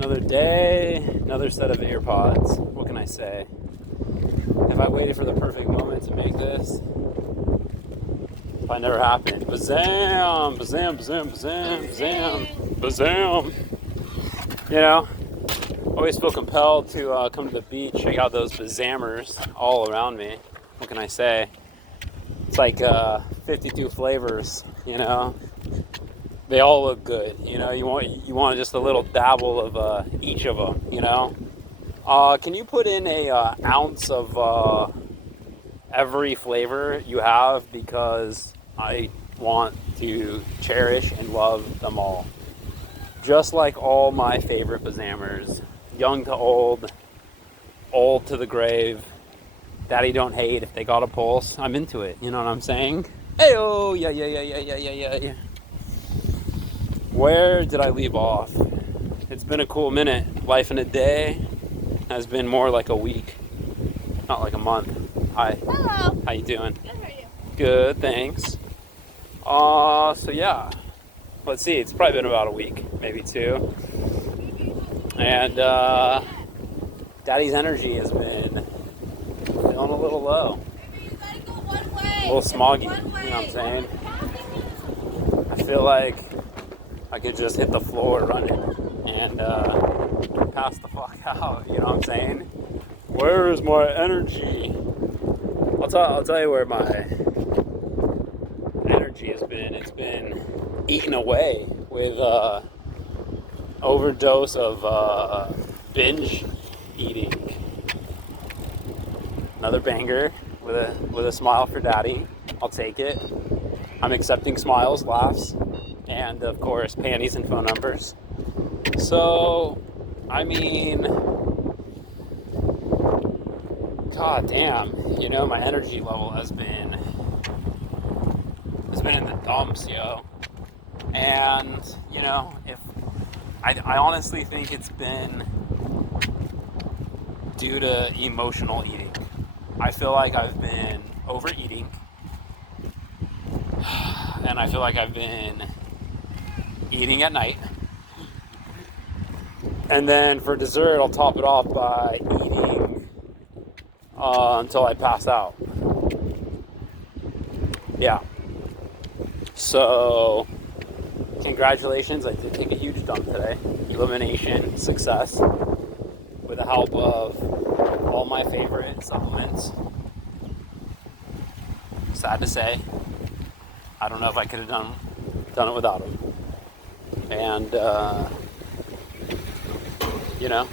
Another day, another set of AirPods. What can I say? If I waited for the perfect moment to make this, if I never happened. Bazam! Bazam, bazam, bazam, bazam, bazam. You know, always feel compelled to come to the beach, check out those bazammers all around me. What can I say? It's like 52 flavors, you know? They all look good, you know. You want just a little dabble of each of them, you know. Can you put in a ounce of every flavor you have, because I want to cherish and love them all, just like all my favorite bazammers, young to old, old to the grave. Daddy don't hate if they got a pulse. I'm into it. You know what I'm saying? Hey oh yeah yeah yeah yeah yeah yeah yeah. Where did I leave off? It's been a cool minute. Life in a day has been more like a week, not like a month. Hi. Hello. How you doing? Good, how are you? Good, thanks. So yeah. Let's see. It's probably been about a week, maybe two. And Daddy's energy has been feeling a little low, You gotta go one way. a little smoggy. One way. You know what I'm saying? I feel like I could just hit the floor running and pass the fuck out. You know what I'm saying? Where is my energy? I'll tell you where my energy has been. It's been eaten away with overdose of binge eating. Another banger with a smile for Daddy. I'll take it. I'm accepting smiles, laughs, and of course panties and phone numbers. So, I mean, god damn, you know, my energy level has been in the dumps, yo. And you know, if I honestly think it's been due to emotional eating. I feel like I've been overeating, and I feel like I've been eating at night. And then for dessert, I'll top it off by eating until I pass out. Yeah. So, congratulations, I did take a huge dump today. Elimination success with the help of all my favorite supplements. Sad to say, I don't know if I could have done it without them. And you know,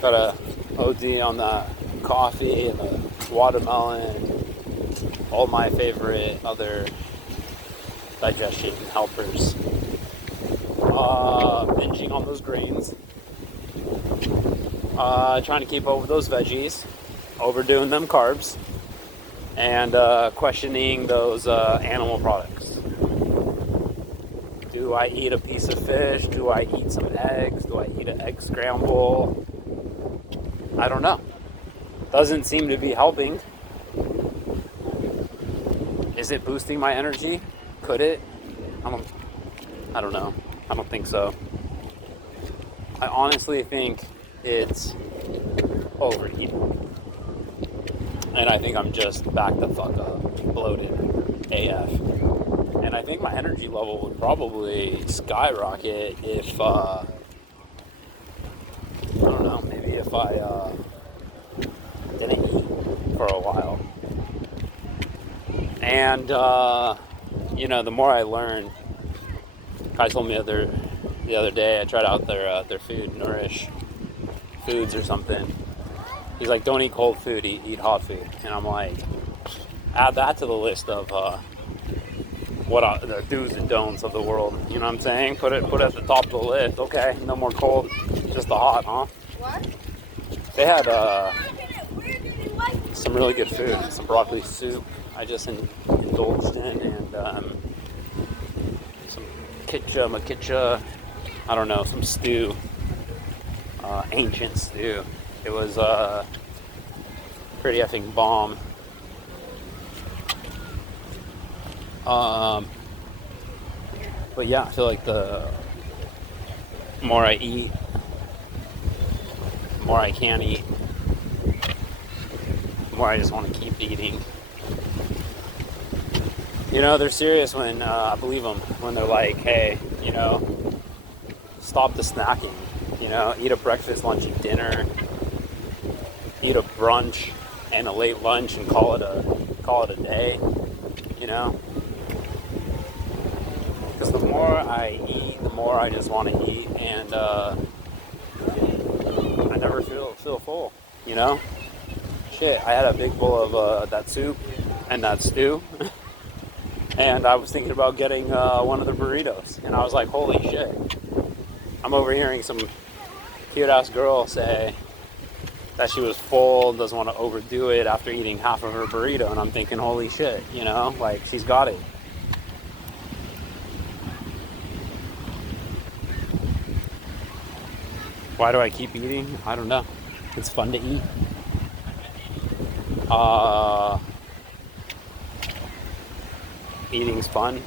got a OD on the coffee and the watermelon, all my favorite other digestion helpers. Binging on those grains. Trying to keep up with those veggies, overdoing them carbs, and questioning those animal products. Do I eat a piece of fish? Do I eat some eggs? Do I eat an egg scramble? I don't know. Doesn't seem to be helping. Is it boosting my energy? Could it? I don't know. I don't think so. I honestly think it's overeating. And I think I'm just back the fuck up, bloated AF. And I think my energy level would probably skyrocket if, I don't know, maybe if I didn't eat for a while. And, you know, the more I learn, Kai told me the other day, I tried out their food, Nourish Foods or something. He's like, don't eat cold food, eat hot food. And I'm like, add that to the list of the do's and don'ts of the world. You know what I'm saying? Put it at the top of the list. Okay, no more cold, just the hot, huh? What? They had some really good food, some broccoli soup I just indulged in, and some makicha, I don't know, some stew, ancient stew. It was pretty effing bomb. But yeah, I feel like The more I eat, the more I can eat, the more I just want to keep eating. You know, they're serious when, I believe them, when they're like, hey, you know, stop the snacking. You know, eat a breakfast, lunch, and dinner. Eat a brunch and a late lunch and call it a day. You know, because the more I eat, the more I just want to eat, and I never feel full. You know, shit. I had a big bowl of that soup and that stew. And I was thinking about getting one of the burritos. And I was like, holy shit. I'm overhearing some cute-ass girl say that she was full, doesn't want to overdo it after eating half of her burrito. And I'm thinking, holy shit, you know? Like, she's got it. Why do I keep eating? I don't know. It's fun to eat. Eating's fun.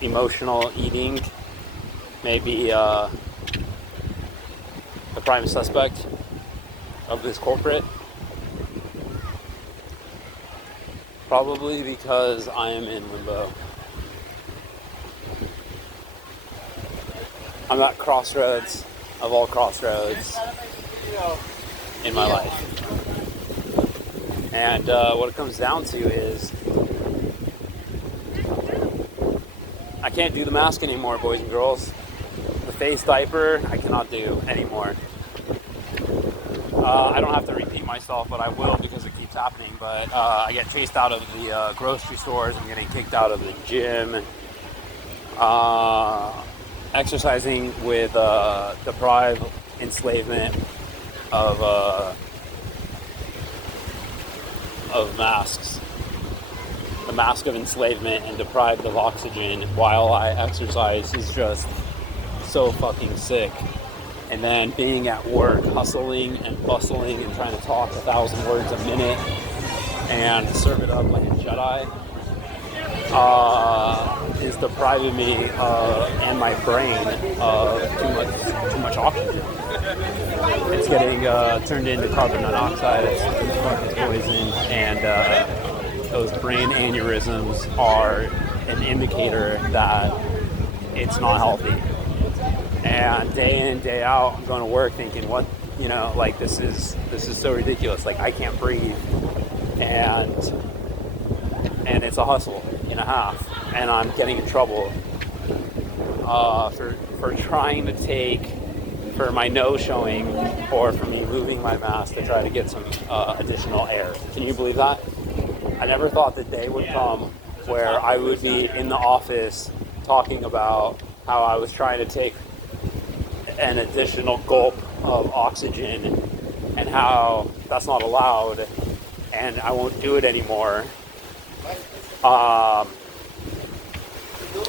Emotional eating may be the prime suspect of this culprit. Probably because I am in limbo. I'm at crossroads of all crossroads in my life. And what it comes down to is I can't do the mask anymore, boys and girls. The face diaper, I cannot do anymore. I don't have to repeat myself, but I will because it keeps happening. But I get chased out of the grocery stores. I'm getting kicked out of the gym. Exercising with deprived enslavement of masks. The mask of enslavement and deprived of oxygen while I exercise is just so fucking sick. And then being at work, hustling and bustling and trying to talk 1,000 words a minute and serve it up like a Jedi is depriving me and my brain of too much oxygen. It's getting turned into carbon monoxide. It's fucking poison, and those brain aneurysms are an indicator that it's not healthy. And day in, day out, I'm going to work thinking, what, you know, like this is so ridiculous. Like I can't breathe, and it's a hustle and a half, and I'm getting in trouble for trying to take, for my nose showing, or for me moving my mask to try to get some additional air. Can you believe that? I never thought the day would come where I would be in the office talking about how I was trying to take an additional gulp of oxygen and how that's not allowed and I won't do it anymore.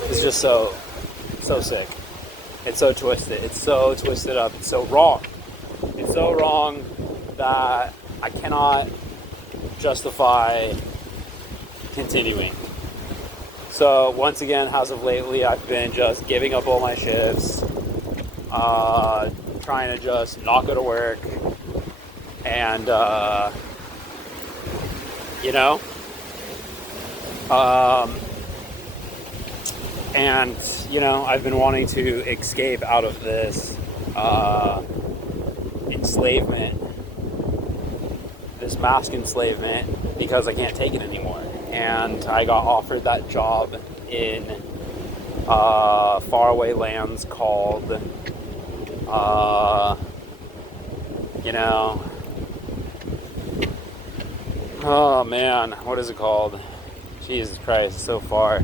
It's just so sick. It's so twisted. It's so twisted up. It's so wrong. It's so wrong that I cannot justify continuing. So once again, as of lately, I've been just giving up all my shifts, trying to just not go to work, and I've been wanting to escape out of this enslavement, this mask enslavement, because I can't take it anymore. And I got offered that job in faraway lands called, oh man, what is it called? Jesus Christ, so far.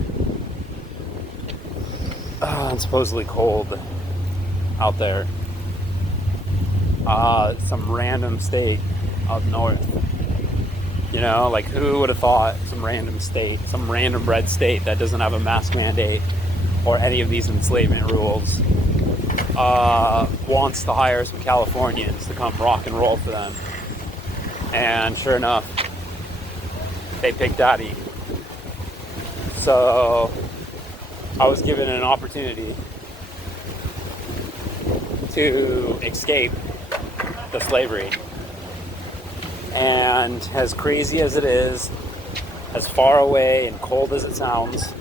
It's supposedly cold out there. Some random state up north. You know, like who would have thought some random state, some random red state that doesn't have a mask mandate or any of these enslavement rules wants to hire some Californians to come rock and roll for them. And sure enough, they picked Daddy. So I was given an opportunity to escape the slavery. And as crazy as it is, as far away and cold as it sounds,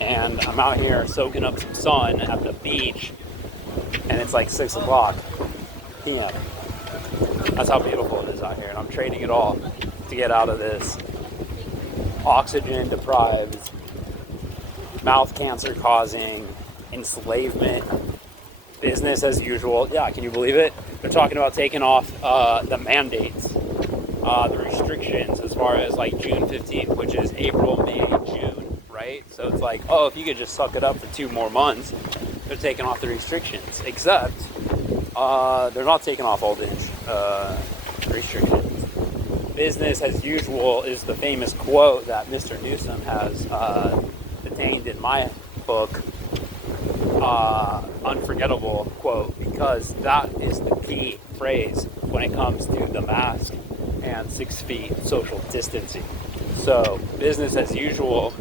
and I'm out here soaking up some sun at the beach, and it's like 6 o'clock p.m. That's how beautiful it is out here, and I'm trading it all to get out of this oxygen deprived, mouth cancer causing, enslavement, business as usual. Yeah, can you believe it? They're talking about taking off the mandates, the restrictions as far as like June 15th, which is April, May, June, right? So it's like, oh, if you could just suck it up for 2 more months, they're taking off the restrictions. Except they're not taking off all the restrictions. Business as usual is the famous quote that Mr. Newsom has detained in my book. Unforgettable quote, because that is the key phrase when it comes to the mask and 6 feet social distancing. So business as usual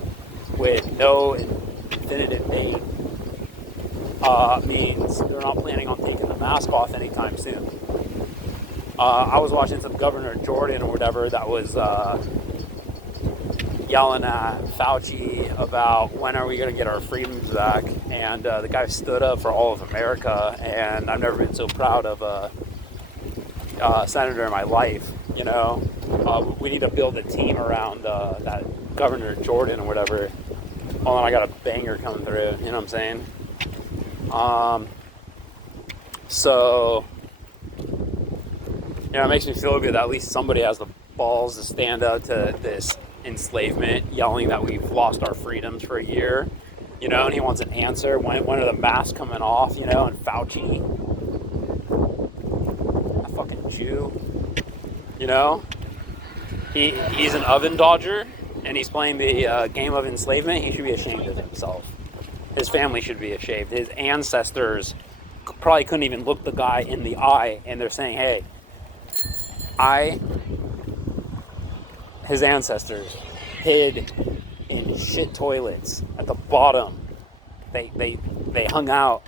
with no infinitive date means they're not planning on taking the mask off anytime soon. I was watching some Governor Jordan or whatever that was yelling at Fauci about when are we going to get our freedoms back, and the guy stood up for all of America, and I've never been so proud of a senator in my life. You know, we need to build a team around that Governor Jordan or whatever. Hold on, I got a banger coming through, you know what I'm saying? So, you know, it makes me feel good that at least somebody has the balls to stand up to this enslavement, yelling that we've lost our freedoms for a year, you know, and he wants an answer. When are the masks coming off, you know, and Fauci, a fucking Jew, you know, he's an oven dodger, and he's playing the game of enslavement. He should be ashamed of himself. His family should be ashamed. His ancestors probably couldn't even look the guy in the eye, and they're saying, hey, his ancestors hid in shit toilets at the bottom. They hung out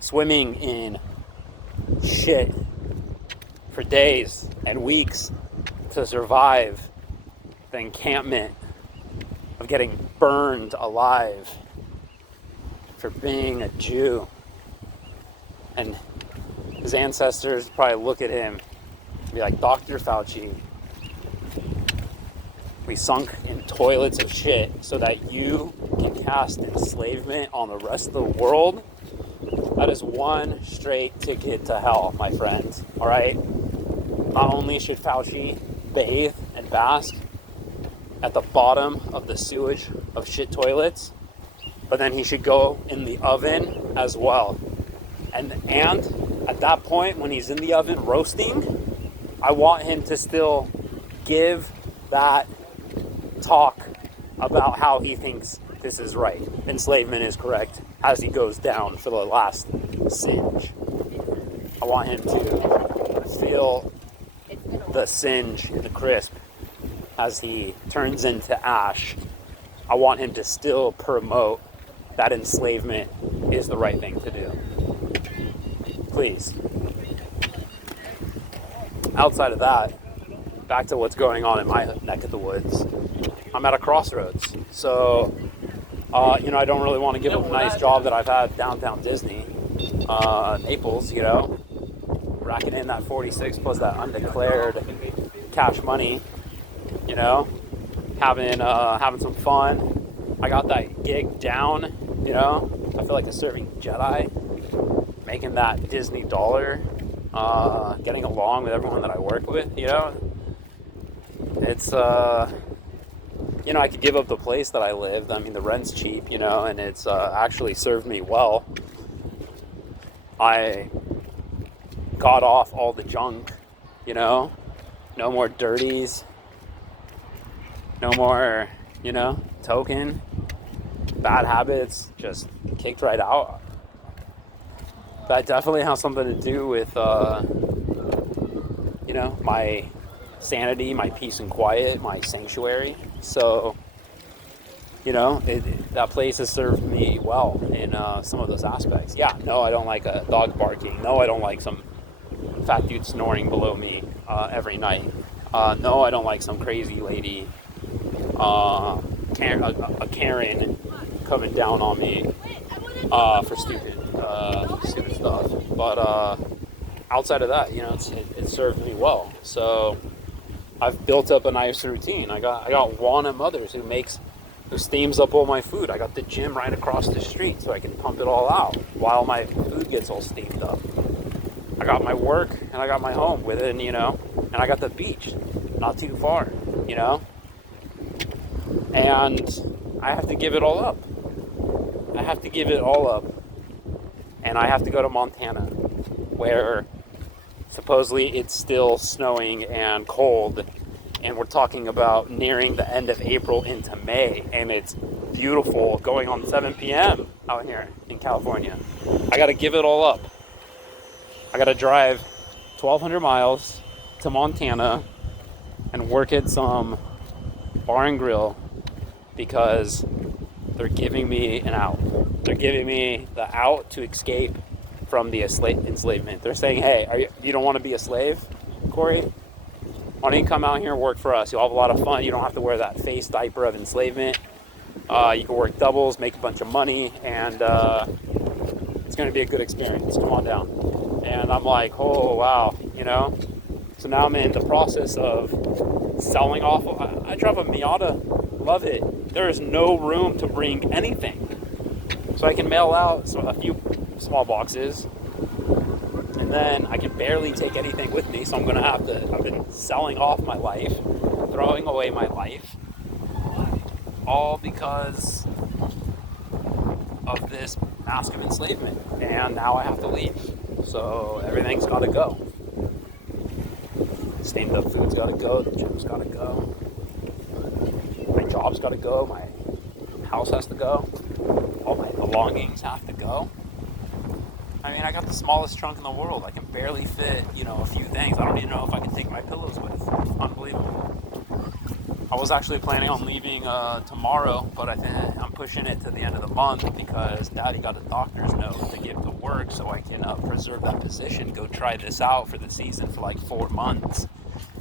swimming in shit for days and weeks to survive the encampment of getting burned alive for being a Jew. And his ancestors probably look at him and be like, Dr. Fauci, we sunk in toilets of shit so that you can cast enslavement on the rest of the world. That is one straight ticket to hell, my friends. All right? Not only should Fauci bathe and bask at the bottom of the sewage of shit toilets, but then he should go in the oven as well. And at that point, when he's in the oven roasting, I want him to still give that talk about how he thinks this is right. Enslavement is correct as he goes down for the last singe. I want him to feel the singe in the crisp as he turns into ash. I want him to still promote that enslavement is the right thing to do. Please. Outside of that, back to what's going on in my neck of the woods. I'm at a crossroads. So, you know, I don't really want to give up a nice job that I've had downtown Disney, Naples, you know, racking in that 46 plus that undeclared cash money, you know, having some fun. I got that gig down, you know, I feel like a serving Jedi, making that Disney dollar, getting along with everyone that I work with, you know. It's, you know, I could give up the place that I lived. I mean, the rent's cheap, you know, and it's actually served me well. I got off all the junk, you know, no more dirties, no more, you know, token, bad habits, just kicked right out. That definitely has something to do with, you know, my sanity, my peace and quiet, my sanctuary. So that place has served me well in some of those aspects. Yeah, no, I don't like a dog barking. No, I don't like some fat dude snoring below me every night. No, I don't like some crazy lady, a Karen coming down on me for stupid stuff. But outside of that, it served me well. So I've built up a nice routine. I got Juan at Mother's who steams up all my food. I got the gym right across the street so I can pump it all out while my food gets all steamed up. I got my work and I got my home within, and I got the beach not too far, and I have to give it all up. And I have to go to Montana, where supposedly it's still snowing and cold, and we're talking about nearing the end of April into May, and it's beautiful going on 7 p.m. out here in California. I got to give it all up. I got to drive 1,200 miles to Montana and work at some bar and grill because they're giving me an out. They're giving me the out to escape from the enslavement. They're saying, hey, you don't want to be a slave, Corey? Why don't you come out here and work for us? You'll have a lot of fun. You don't have to wear that face diaper of enslavement. You can work doubles, make a bunch of money, and it's going to be a good experience. Come on down. And I'm like, oh, wow, So now I'm in the process of selling off. I drive a Miata. Love it. There is no room to bring anything. So I can mail out a few small boxes, and then I can barely take anything with me. So I've been selling off my life, throwing away my life, all because of this mask of enslavement. And now I have to leave. So everything's got to go. Steamed up food's got to go. The gym's got to go. My job's got to go. My house has to go. All my belongings have to go. I mean, I got the smallest trunk in the world. I can barely fit, a few things. I don't even know if I can take my pillows with. It's unbelievable. I was actually planning on leaving tomorrow, but I think I'm pushing it to the end of the month because Daddy got a doctor's note to give to work so I can preserve that position, go try this out for the season for like 4 months.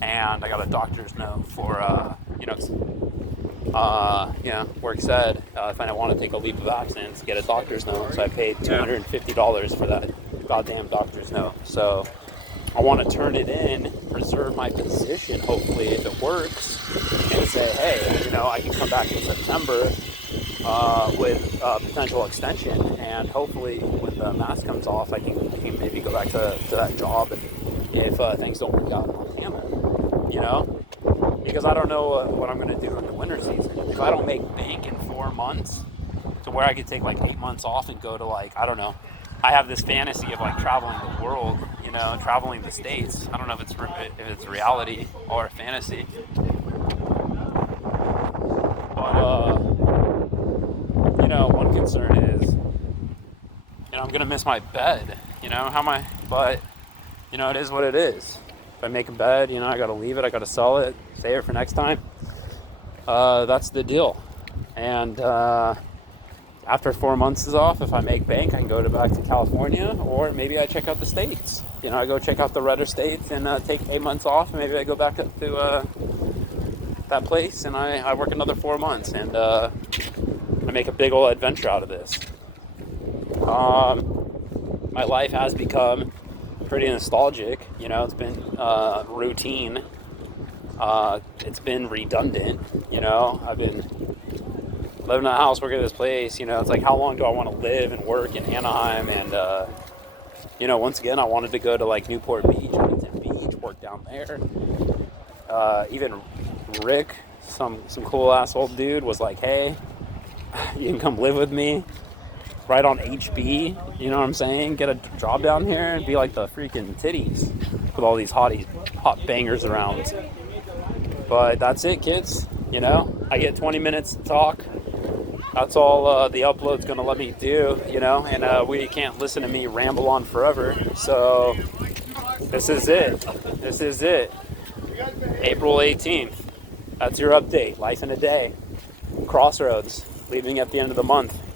And I got a doctor's note for, work said if I want to take a leave of absence, get a doctor's note. So I paid $250 for that goddamn doctor's note. So I want to turn it in, preserve my position, hopefully, if it works, and say, hey, I can come back in September with potential extension, and hopefully when the mask comes off, I can maybe go back to that job if things don't work out in Montana, because I don't know what I'm going to do in the winter season. If I don't make bank in 4 months to where I could take like 8 months off and go to I don't know. I have this fantasy of traveling the world, traveling the States. I don't know if it's reality or a fantasy. But, one concern is, I'm going to miss my bed, but, it is what it is. If I make a bed, I got to leave it, I got to sell it, save it for next time. That's the deal. And, after 4 months is off, if I make bank, I can go back to California, or maybe I check out the States. I go check out the redder states and take 8 months off. Maybe I go back up to that place and I work another 4 months and I make a big old adventure out of this. My life has become pretty nostalgic. It's been routine. It's been redundant. I've been living in a house, working at this place, it's like, how long do I want to live and work in Anaheim? And, once again, I wanted to go to Newport Beach, Huntington Beach, work down there. Even Rick, some cool ass old dude, was like, hey, you can come live with me right on HB, you know what I'm saying? Get a job down here and be like the freaking titties with all these hot bangers around. But that's it, kids. I get 20 minutes to talk. That's all the upload's going to let me do, and we can't listen to me ramble on forever. So this is it. April 18th. That's your update. Life in a day. Crossroads. leaving at the end of the month.